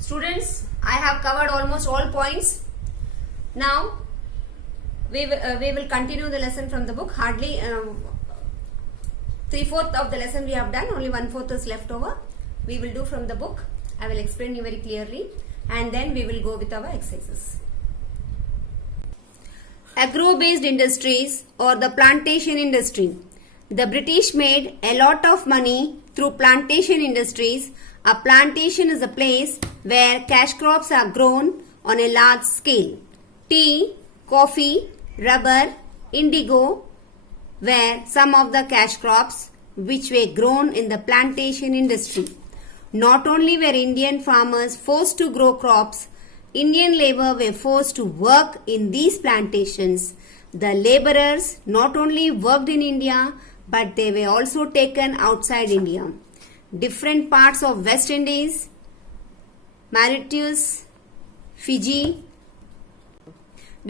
Students, I have covered almost all points. Now we will continue the lesson from the book. Hardly 3/4 of the lesson we have done. Only 1/4 is left over. We will do from the book. I will explain you very clearly, and then we will go with our exercises. Agro-based industries or the plantation industry. The British made a lot of money through plantation industries. A plantation is a place where cash crops are grown on a large scale. Tea, coffee, rubber, indigo were some of the cash crops which were grown in the plantation industry. Not only were Indian farmers forced to grow crops, Indian labor were forced to work in these plantations. The laborers not only worked in India, but they were also taken outside India. Different parts of West Indies, Mauritius, Fiji,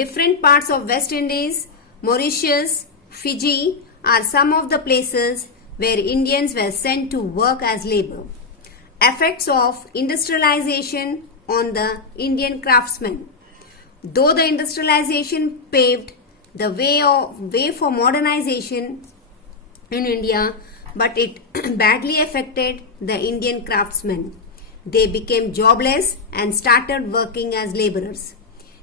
different parts of West Indies, Mauritius, Fiji are some of the places where Indians were sent to work as labor. Effects of industrialization on the Indian craftsmen. Though the industrialization paved the way for modernization in India, but it badly affected the Indian craftsmen. They became jobless and started working as laborers.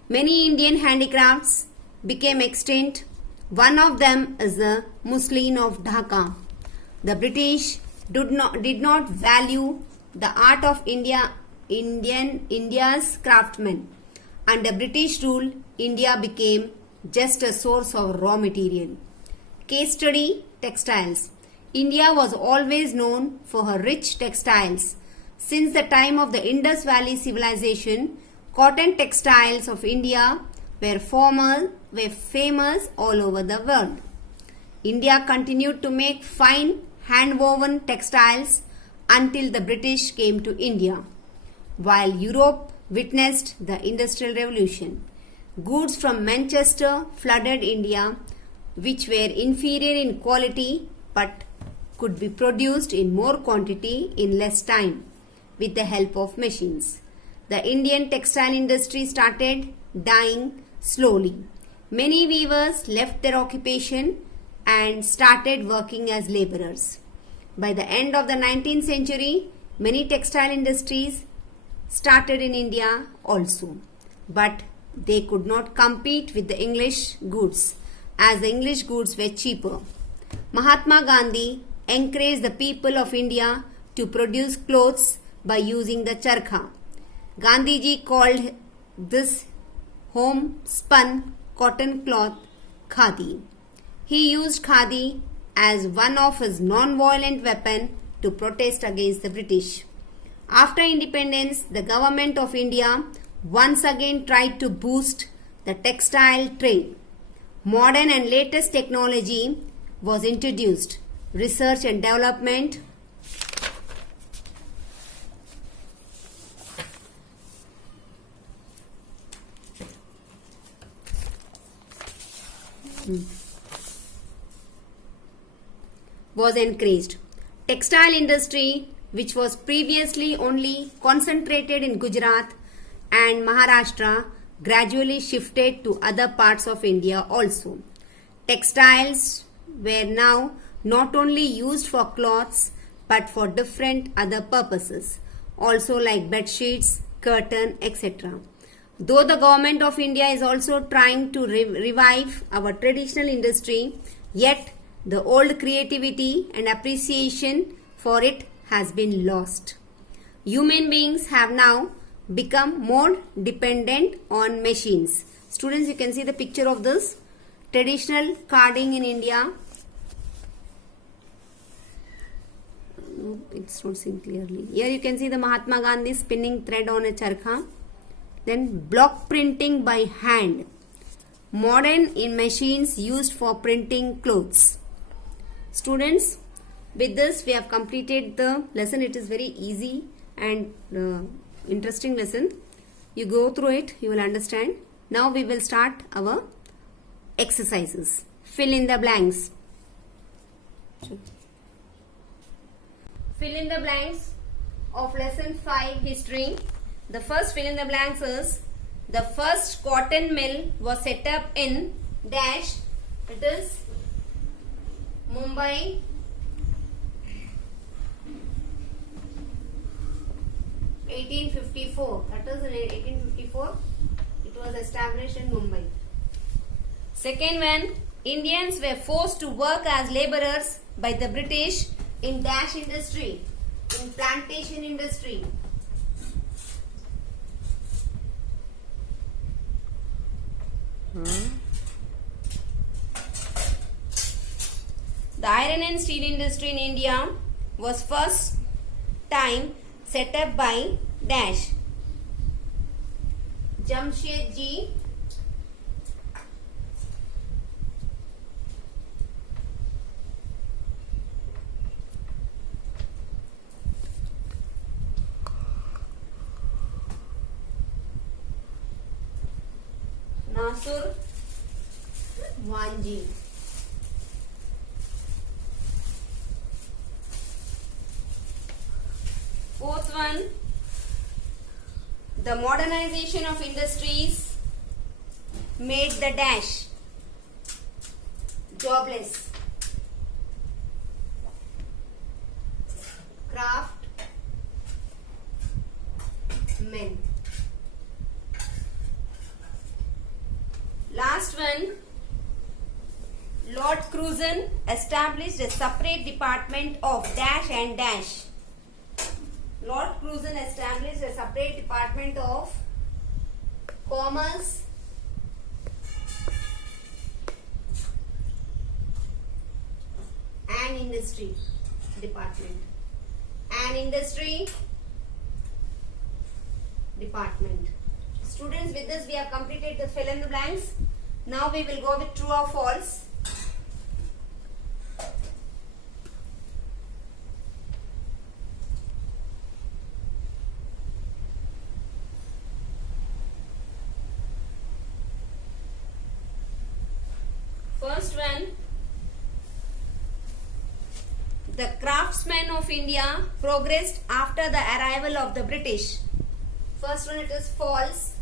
Many Indian handicrafts became extinct. One of them is the muslin of Dhaka. The British did not value the art of India's craftsmen. Under British rule, India became just a source of raw material. Case study: textiles. India was always known for her rich textiles. Since the time of the Indus Valley civilization, cotton textiles of India were famous all over the world. India continued to make fine hand-woven textiles until the British came to India. While Europe witnessed the Industrial Revolution, goods from Manchester flooded India, which were inferior in quality but could be produced in more quantity in less time with the help of machines. The Indian textile industry started dying slowly. Many weavers left their occupation and started working as laborers. By the end of the 19th century, many textile industries started in India also, but they could not compete with the English goods, as the English goods were cheaper. Mahatma Gandhi encouraged the people of India to produce clothes by using the charkha. Gandhiji called this home-spun cotton cloth khadi. He used khadi as one of his non-violent weapons to protest against the British. After independence, the government of India once again tried to boost the textile trade. Modern and latest technology was introduced. Research and development was encouraged. Textile industry, which was previously only concentrated in Gujarat and Maharashtra, gradually shifted to other parts of India also. Textiles were now not only used for cloths but for different other purposes, also like bed sheets, curtain, etc. Though the government of India is also trying to revive our traditional industry, yet the old creativity and appreciation for it has been lost. Human beings have now become more dependent on machines. Students, you can see the picture of this traditional carding in India. It's not seen clearly. Here you can see the Mahatma Gandhi spinning thread on a charkha. Then block printing by hand. Modern in machines used for printing clothes. Students, with this we have completed the lesson. It is very easy and interesting lesson. You go through it, you will understand. Now we will start our exercises. Fill in the blanks. Fill in the blanks of lesson 5 history. The first fill in the blanks is the first cotton mill was set up in dash. It is Mumbai. (1854). That is in 1854. It was established in Mumbai. Second one, Indians were forced to work as labourers by the British in dash industry, in plantation industry. The iron and steel industry in India was first time set up by dash. Jamshedji Nasur Wanji. Fourth one, the modernization of industries made the dash jobless. Craft men. Last one, Lord Curzon established a separate department of dash and dash. Lord Curzon established a separate department of commerce and industry department. And industry department. Students, with this we have completed the fill in the blanks. Now we will go with true or false. First one, the craftsmen of India progressed after the arrival of the British. First one, it is false.